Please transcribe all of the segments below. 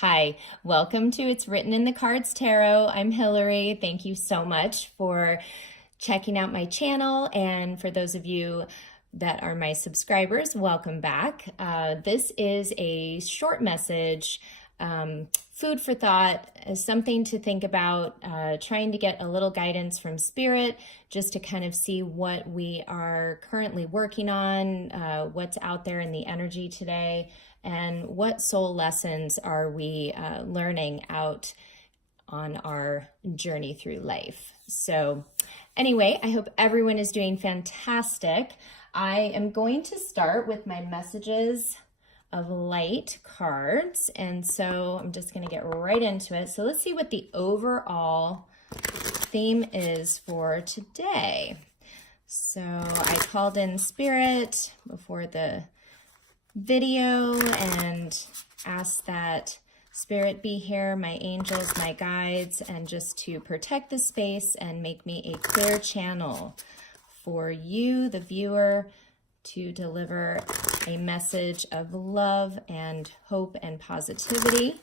Hi, welcome to It's Written in the Cards Tarot. I'm Hillary. Thank you so much for checking out my channel. And for those of you that are my subscribers, welcome back. This is a short message, food for thought, something to think about, trying to get a little guidance from Spirit, just to kind of see what we are currently working on, what's out there in the energy today, and what soul lessons are we learning out on our journey through life. So anyway, I hope everyone is doing fantastic. I am going to start with my messages of light cards, and so I'm just going to get right into it. So let's see what the overall theme is for today. So I called in Spirit before the video and asked that Spirit be here, my angels, my guides, and just to protect the space and make me a clear channel for you, the viewer, to deliver a message of love and hope and positivity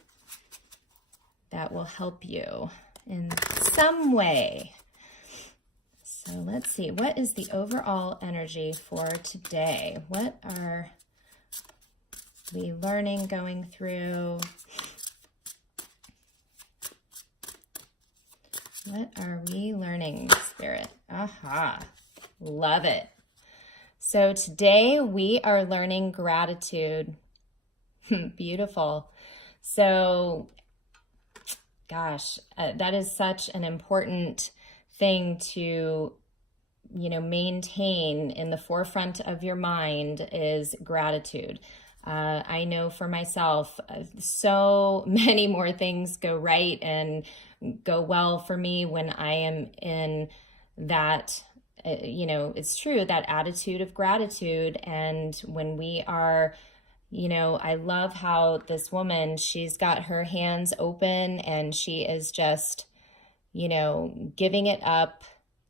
that will help you in some way. So let's see, what is the overall energy for today? What are we learning, going through? What are we learning, Spirit? Aha, love it. So today we are learning gratitude. Beautiful. So, gosh, that is such an important thing to, maintain in the forefront of your mind is gratitude. I know for myself, so many more things go right and go well for me when I am in that, it's true, that attitude of gratitude. And when we are, I love how this woman, she's got her hands open and she is just, giving it up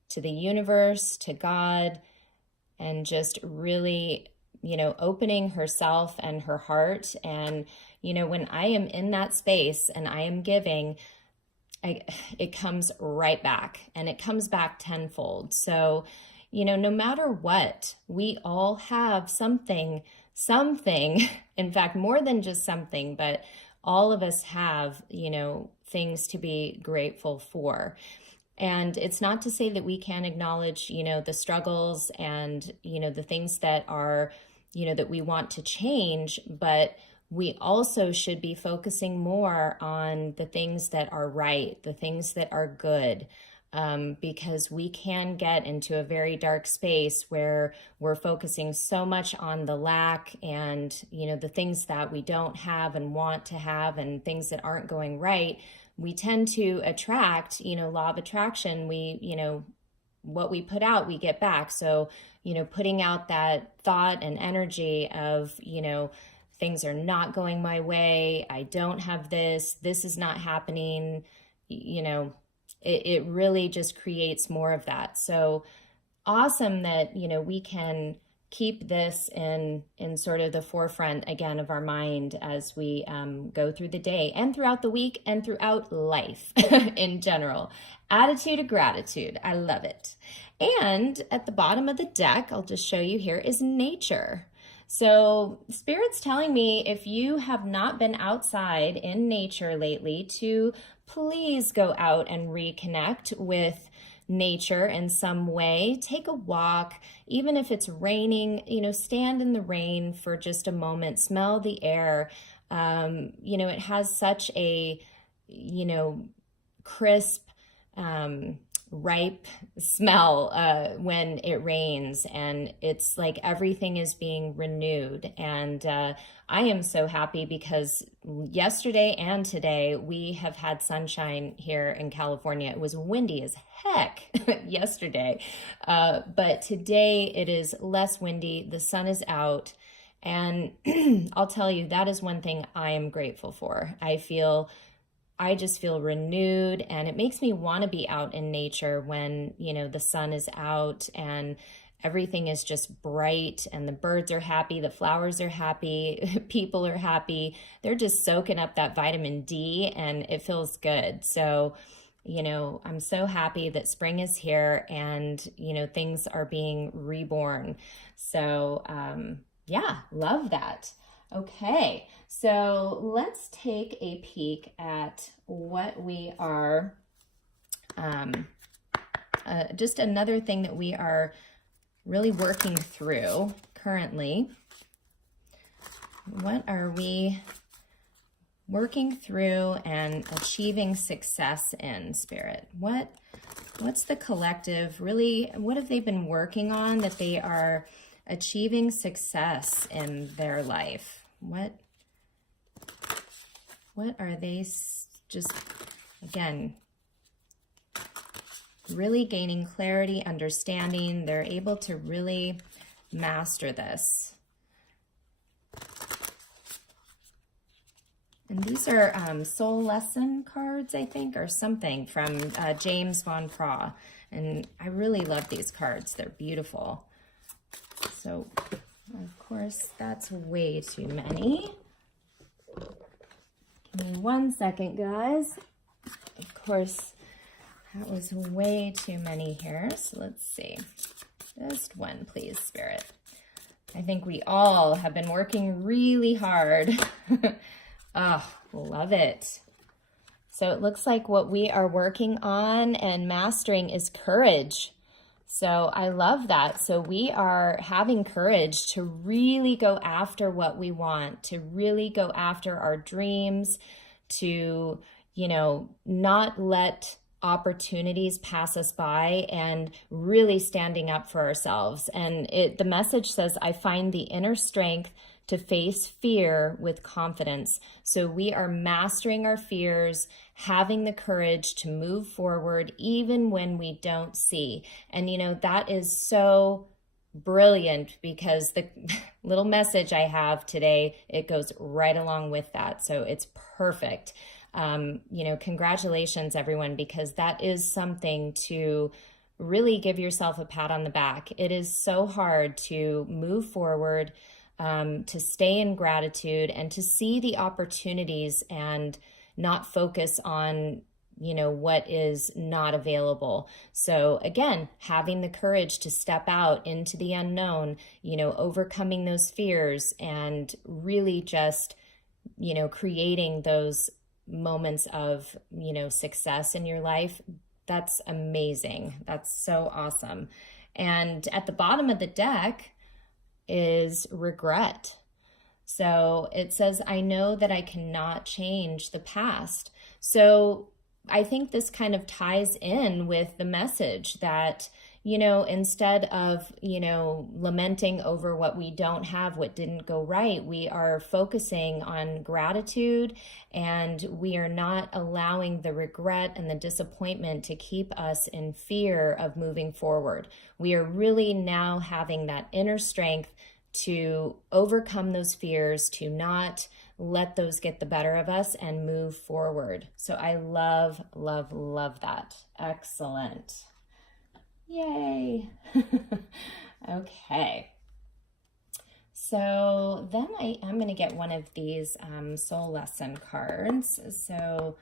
to the universe, to God, and just really opening herself and her heart. And, when I am in that space and I am giving, it comes right back, and it comes back tenfold. So, no matter what, we all have something, in fact, more than just something, but all of us have, things to be grateful for. And it's not to say that we can't acknowledge, the struggles and, the things that are, that we want to change, but we also should be focusing more on the things that are right, the things that are good, because we can get into a very dark space where we're focusing so much on the lack and, the things that we don't have and want to have and things that aren't going right. We tend to attract, law of attraction, what we put out, we get back. So, putting out that thought and energy of, things are not going my way, I don't have this is not happening, it really just creates more of that. So awesome that, we can keep this in sort of the forefront again of our mind as we go through the day and throughout the week and throughout life in general. Attitude of gratitude. I love it. And at the bottom of the deck, I'll just show you here, is nature. So Spirit's telling me if you have not been outside in nature lately, to please go out and reconnect with nature in some way. Take a walk, even if it's raining, stand in the rain for just a moment, smell the air. It has such a, crisp, ripe smell when it rains, and it's like everything is being renewed. And I am so happy because yesterday and today we have had sunshine here in California. It was windy as heck yesterday, but today it is less windy, the sun is out, and I'll tell you, that is one thing I am grateful for. I just feel renewed, and it makes me want to be out in nature when, the sun is out and everything is just bright and the birds are happy, the flowers are happy, people are happy. They're just soaking up that vitamin D and it feels good. So, you know, I'm so happy that spring is here and, you know, things are being reborn. So, yeah, love that. Okay, so let's take a peek at what we are, just another thing that we are really working through currently. What are we working through and achieving success in, Spirit? What's the collective really, what have they been working on that they are achieving success in their life? What are they just, again, really gaining clarity, understanding? They're able to really master this. And these are soul lesson cards, I think, or something from James Van Praagh. And I really love these cards. They're beautiful. So, of course, that's way too many. Give me 1 second, guys. Of course, that was way too many here. So let's see. Just one, please, Spirit. I think we all have been working really hard. Oh, love it. So it looks like what we are working on and mastering is courage. So I love that. So we are having courage to really go after what we want, to really go after our dreams, to, you know, not let opportunities pass us by, and really standing up for ourselves. And the message says, I find the inner strength to face fear with confidence. So we are mastering our fears, having the courage to move forward even when we don't see. And you know, that is so brilliant, because the little message I have today, it goes right along with that. So it's perfect. You know, congratulations everyone, because that is something to really give yourself a pat on the back. It is so hard to move forward, to stay in gratitude and to see the opportunities and not focus on, you know, what is not available. So again, having the courage to step out into the unknown, you know, overcoming those fears and really just, you know, creating those moments of, you know, success in your life. That's amazing. That's so awesome. And at the bottom of the deck is regret. So it says, I know that I cannot change the past. So I think this kind of ties in with the message that, you know, instead of, you know, lamenting over what we don't have, what didn't go right, we are focusing on gratitude, and we are not allowing the regret and the disappointment to keep us in fear of moving forward. We are really now having that inner strength to overcome those fears, to not let those get the better of us and move forward. So I love, love, love that. Excellent. Yay. Okay. So then I'm going to get one of these soul lesson cards. So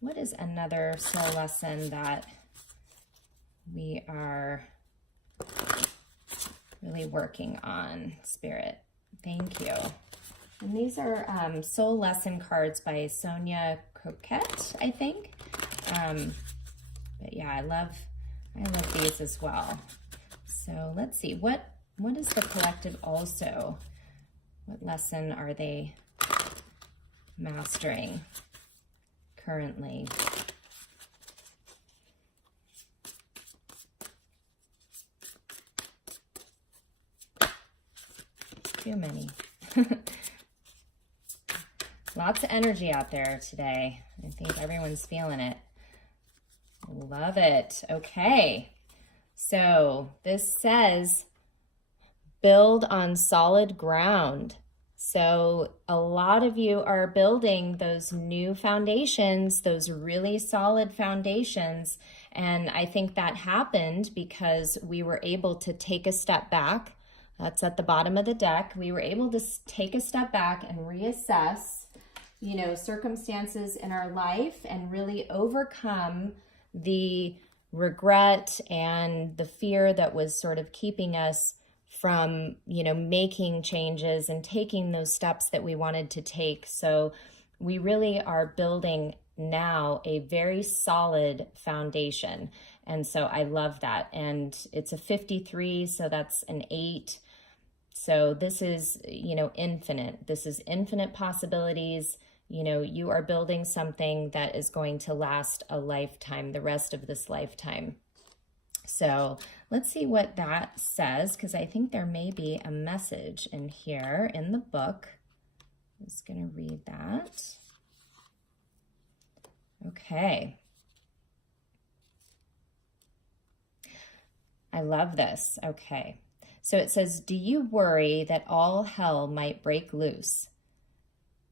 what is another soul lesson that we are really working on, Spirit? Thank you. And these are soul lesson cards by Sonia Coquette, I think. But yeah, I love these as well. So let's see, what is the collective also? What lesson are they mastering currently? Too many. Lots of energy out there today. I think everyone's feeling it. Love it. Okay. So this says, build on solid ground. So a lot of you are building those new foundations, those really solid foundations. And I think that happened because we were able to take a step back. That's at the bottom of the deck. We were able to take a step back and reassess, circumstances in our life and really overcome the regret and the fear that was sort of keeping us from, making changes and taking those steps that we wanted to take. So we really are building now a very solid foundation. And so I love that. And it's a 53, so that's an 8. So this is, infinite. This is infinite possibilities. You are building something that is going to last a lifetime, the rest of this lifetime. So let's see what that says, because I think there may be a message in here in the book. I'm just going to read that. Okay. I love this. Okay. So it says, do you worry that all hell might break loose?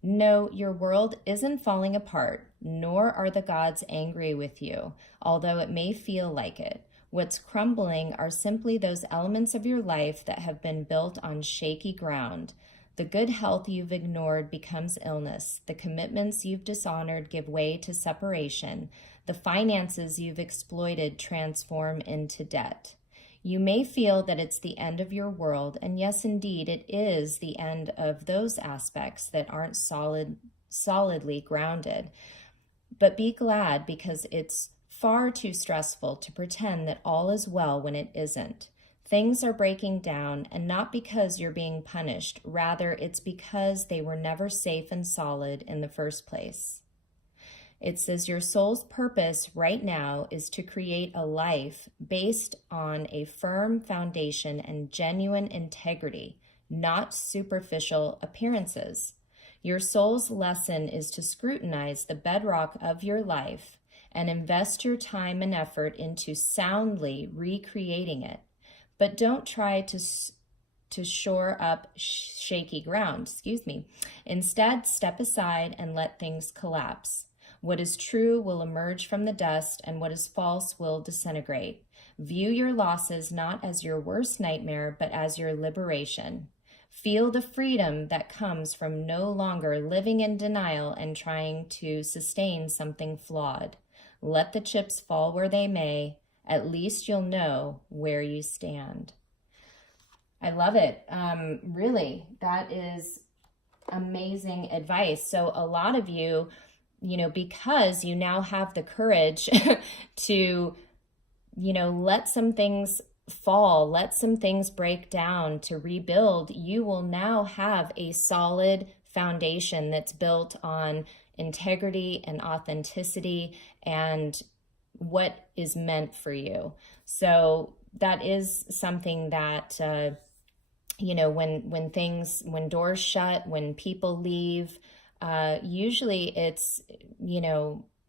No, your world isn't falling apart, nor are the gods angry with you, although it may feel like it. What's crumbling are simply those elements of your life that have been built on shaky ground. The good health you've ignored becomes illness. The commitments you've dishonored give way to separation. The finances you've exploited transform into debt. You may feel that it's the end of your world, and yes, indeed, it is the end of those aspects that aren't solidly grounded. But be glad, because it's far too stressful to pretend that all is well when it isn't. Things are breaking down, and not because you're being punished. Rather, it's because they were never safe and solid in the first place. It says your soul's purpose right now is to create a life based on a firm foundation and genuine integrity, not superficial appearances. Your soul's lesson is to scrutinize the bedrock of your life and invest your time and effort into soundly recreating it. But don't try to shore up shaky ground, Instead, step aside and let things collapse. What is true will emerge from the dust, and what is false will disintegrate. View your losses not as your worst nightmare, but as your liberation. Feel the freedom that comes from no longer living in denial and trying to sustain something flawed. Let the chips fall where they may. At least you'll know where you stand. I love it. Really, that is amazing advice. So a lot of you, because you now have the courage to, let some things fall, let some things break down, to rebuild, you will now have a solid foundation that's built on integrity and authenticity and what is meant for you. So that is something that, when doors shut, when people leave, usually it's,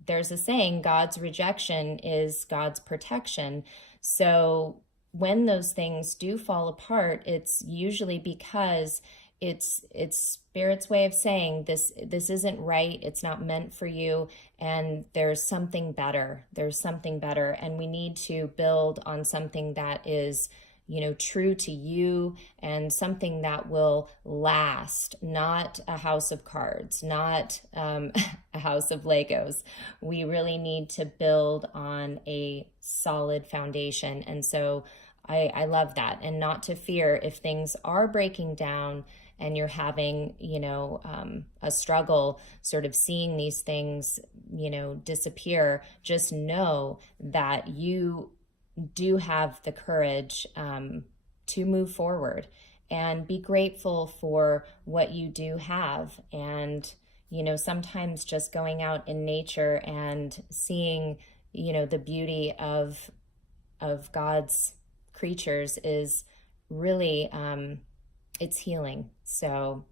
there's a saying, God's rejection is God's protection. So when those things do fall apart, it's usually because it's Spirit's way of saying this isn't right, it's not meant for you, and there's something better. There's something better, and we need to build on something that is true to you and something that will last, not a house of cards, not a house of Legos. We really need to build on a solid foundation. And so I love that, and not to fear if things are breaking down and you're having, a struggle sort of seeing these things, disappear. Just know that you do have the courage to move forward, and be grateful for what you do have. And, sometimes just going out in nature and seeing, the beauty of God's creatures is really, it's healing. So,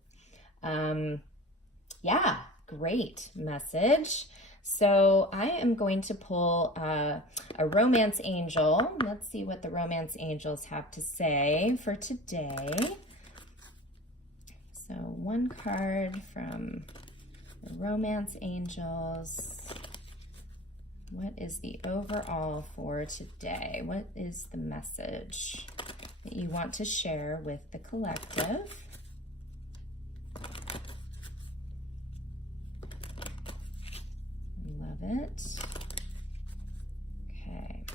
great message. So I am going to pull a romance angel. Let's see what the romance angels have to say for today. So one card from the Romance Angels. What is the overall for today? What is the message that you want to share with the collective? Love it. Okay.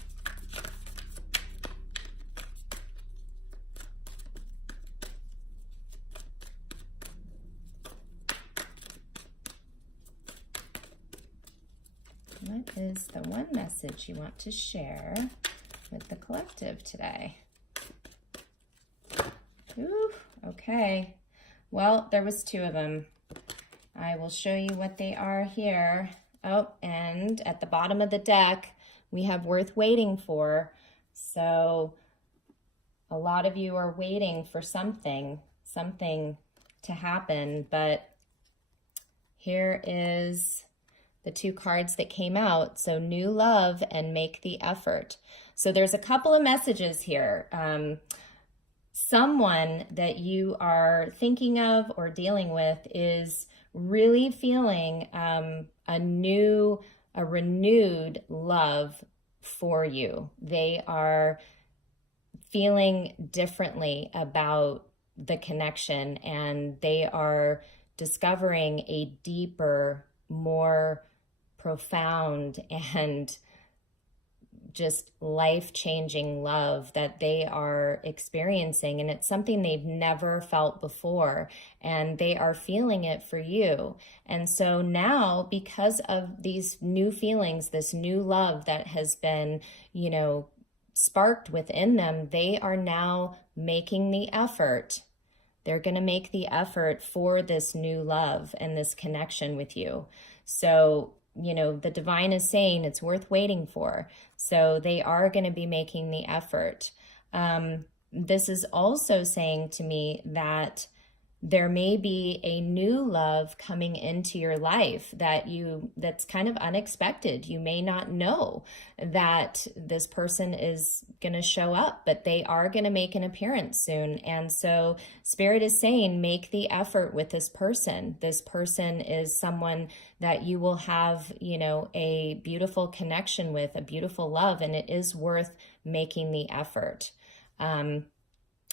What is the one message you want to share with the collective today? Ooh, okay. Well, there was two of them. I will show you what they are here. Oh, and at the bottom of the deck, we have worth waiting for. So a lot of you are waiting for something to happen, but here is the two cards that came out. So new love and make the effort. So there's a couple of messages here. Someone that you are thinking of or dealing with is really feeling a renewed love for you. They are feeling differently about the connection, and they are discovering a deeper, more profound and just life-changing love that they are experiencing, and it's something they've never felt before, and they are feeling it for you. And so now, because of these new feelings, this new love that has been, sparked within them, they are now making the effort. They're going to make the effort for this new love and this connection with you. So the divine is saying it's worth waiting for. So they are going to be making the effort. This is also saying to me that there may be a new love coming into your life that's kind of unexpected. You may not know that this person is going to show up, but they are going to make an appearance soon. And so Spirit is saying, make the effort with this person. This person is someone that you will have, a beautiful connection with, a beautiful love, and it is worth making the effort.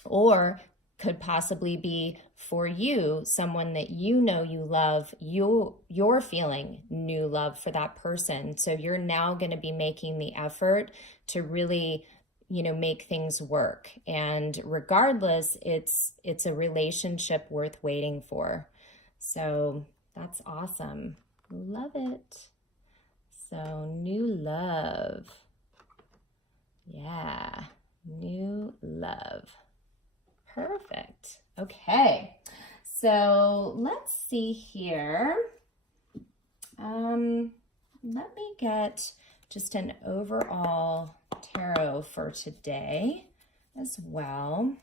Or could possibly be for you, someone that you love, you're feeling new love for that person. So you're now going to be making the effort to really, make things work. And regardless, it's a relationship worth waiting for. So that's awesome. Love it. So new love. Yeah, new love. Perfect. Okay, so let's see here. Let me get just an overall tarot for today as well.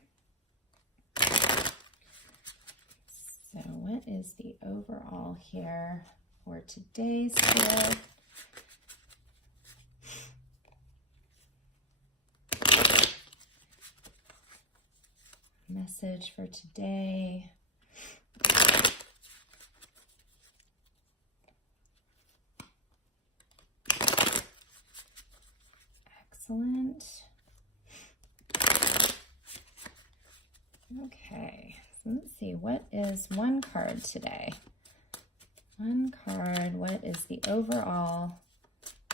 So what is the overall here for today's Spirit? Message for today. Excellent. Okay, so let's see, what is one card today? One card, what is the overall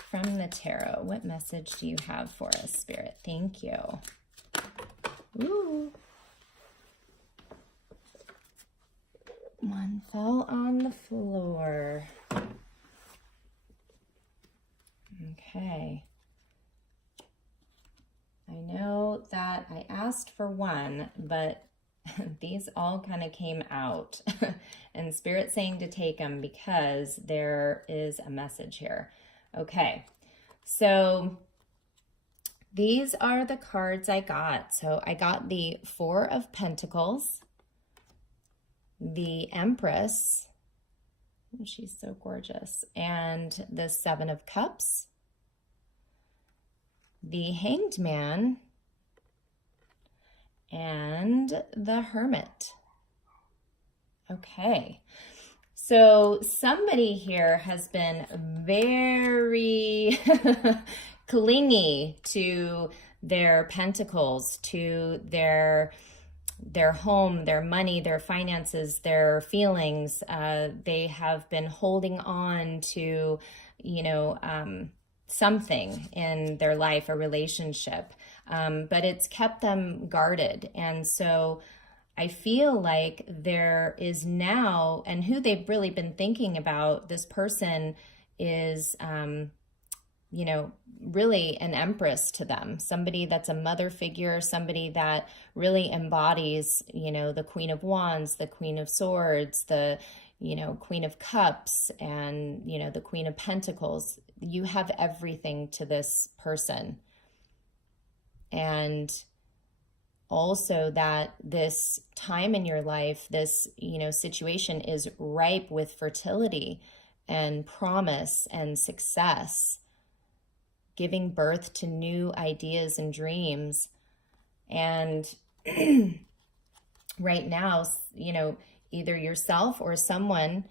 from the tarot? What message do you have for us, Spirit? Thank you. Ooh. One fell on the floor. Okay. I know that I asked for one, but these all kind of came out. And Spirit's saying to take them because there is a message here. Okay. So these are the cards I got. So I got the Four of Pentacles, the Empress, she's so gorgeous, and the Seven of Cups, the Hanged Man, and the Hermit. Okay. So somebody here has been very clingy to their pentacles, to their home, their money, their finances, their feelings. They have been holding on to, something in their life, a relationship, but it's kept them guarded. And so I feel like there is now, and who they've really been thinking about, this person is, really an empress to them, somebody that's a mother figure, somebody that really embodies, the Queen of Wands, the Queen of Swords, the, Queen of Cups, and, the Queen of Pentacles. You have everything to this person. And also that this time in your life, this, situation is ripe with fertility and promise and success, giving birth to new ideas and dreams. And right now, either yourself or someone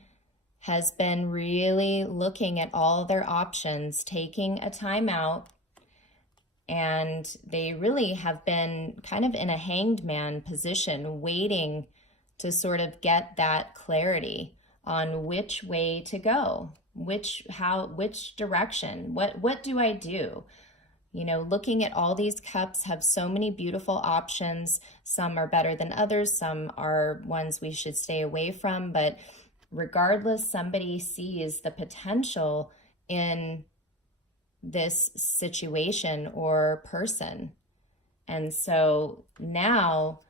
has been really looking at all their options, taking a time out, and they really have been kind of in a hanged man position, waiting to sort of get that clarity on which way to go, which direction, what do I do? Looking at all these cups have so many beautiful options. Some are better than others, some are ones we should stay away from, but regardless, somebody sees the potential in this situation or person. And so now,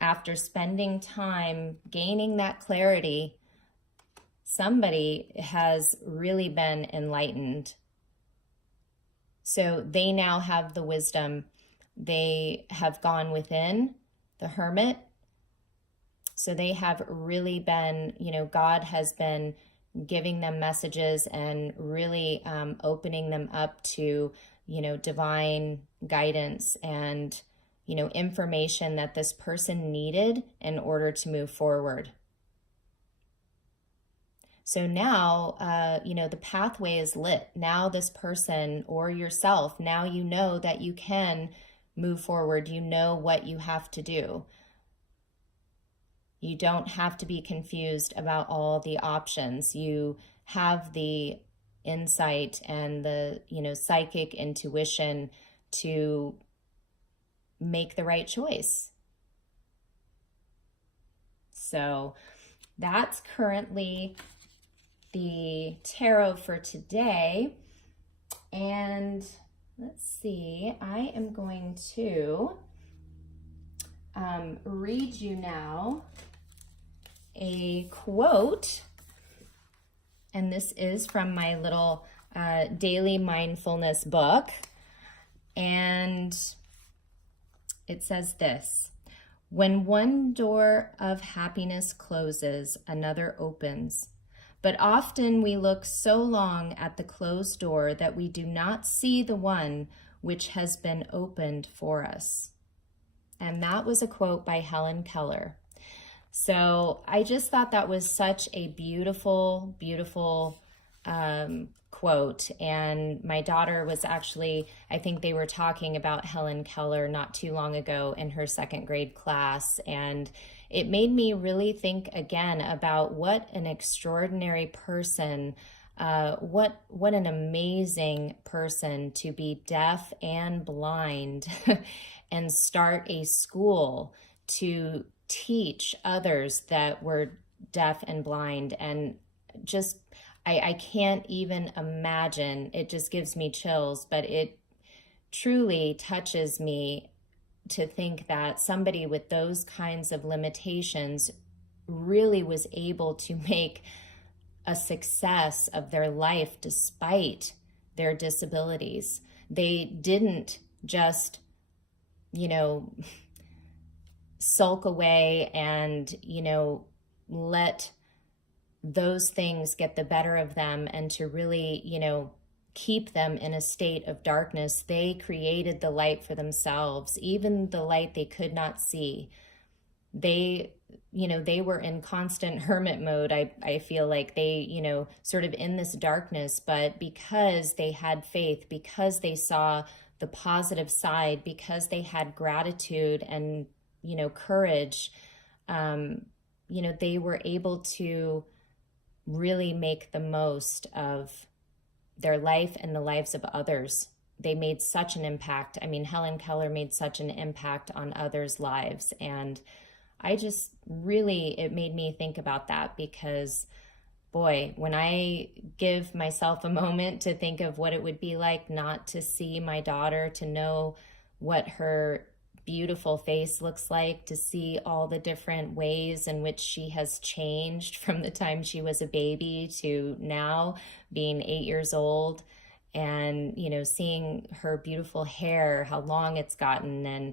after spending time gaining that clarity, somebody has really been enlightened. So they now have the wisdom. They have gone within, the hermit. So they have really been, God has been giving them messages and really opening them up to, divine guidance and, information that this person needed in order to move forward. So now, the pathway is lit. Now this person or yourself, now you know that you can move forward. You know what you have to do. You don't have to be confused about all the options. You have the insight and the, psychic intuition to make the right choice. So that's currently the tarot for today. And let's see, I am going to read you now a quote, and this is from my little daily mindfulness book, and it says this: when one door of happiness closes, another opens. But often we look so long at the closed door that we do not see the one which has been opened for us. And that was a quote by Helen Keller. So I just thought that was such a beautiful, beautiful quote. And my daughter was actually, I think they were talking about Helen Keller not too long ago in her second grade class. And it made me really think again about what an extraordinary person, what an amazing person to be deaf and blind and start a school to teach others that were deaf and blind. And just, I can't even imagine. It just gives me chills, but it truly touches me to think that somebody with those kinds of limitations really was able to make a success of their life despite their disabilities. They didn't just, sulk away and, let those things get the better of them and to really, keep them in a state of darkness. They created the light for themselves, even the light they could not see. They they were in constant hermit mode. I feel like they, sort of in this darkness, but because they had faith, because they saw the positive side, because they had gratitude and, courage, they were able to really make the most of their life and the lives of others. They made such an impact. I mean, Helen Keller made such an impact on others' lives. And I just really, it made me think about that because, boy, when I give myself a moment to think of what it would be like not to see my daughter, to know what her beautiful face looks like, to see all the different ways in which she has changed from the time she was a baby to now being 8 years old, and seeing her beautiful hair, how long it's gotten, and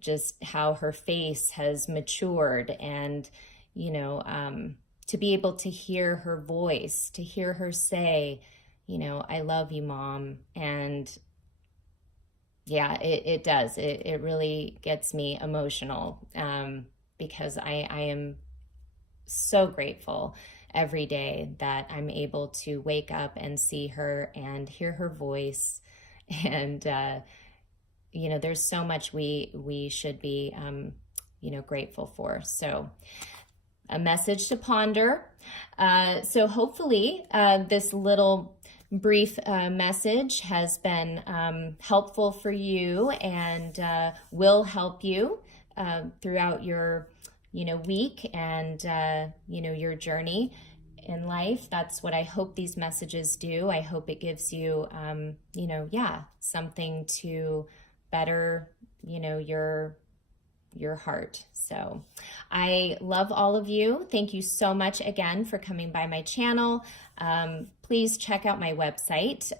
just how her face has matured, and to be able to hear her voice, to hear her say, I love you, Mom. And yeah, it does. It really gets me emotional, because I am so grateful every day that I'm able to wake up and see her and hear her voice. And, there's so much we should be, grateful for. So a message to ponder. So hopefully this little brief message has been helpful for you and will help you throughout your week and your journey in life. That's what I hope these messages do. I hope it gives you something to better your heart. So I love all of you. Thank you so much again for coming by my channel. Please check out my website.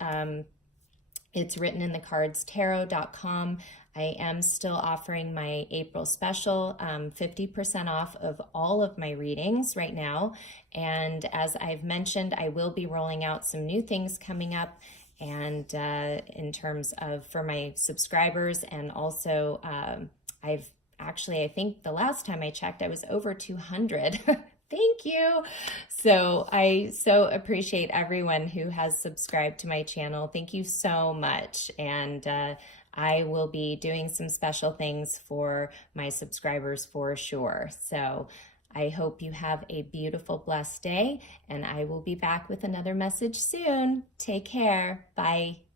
It's writteninthecardstarot.com. I am still offering my April special, 50% off of all of my readings right now. And as I've mentioned, I will be rolling out some new things coming up, and in terms of for my subscribers, and also I think the last time I checked, I was over 200. Thank you. So I so appreciate everyone who has subscribed to my channel. Thank you so much. And I will be doing some special things for my subscribers for sure. So I hope you have a beautiful, blessed day, and I will be back with another message soon. Take care. Bye.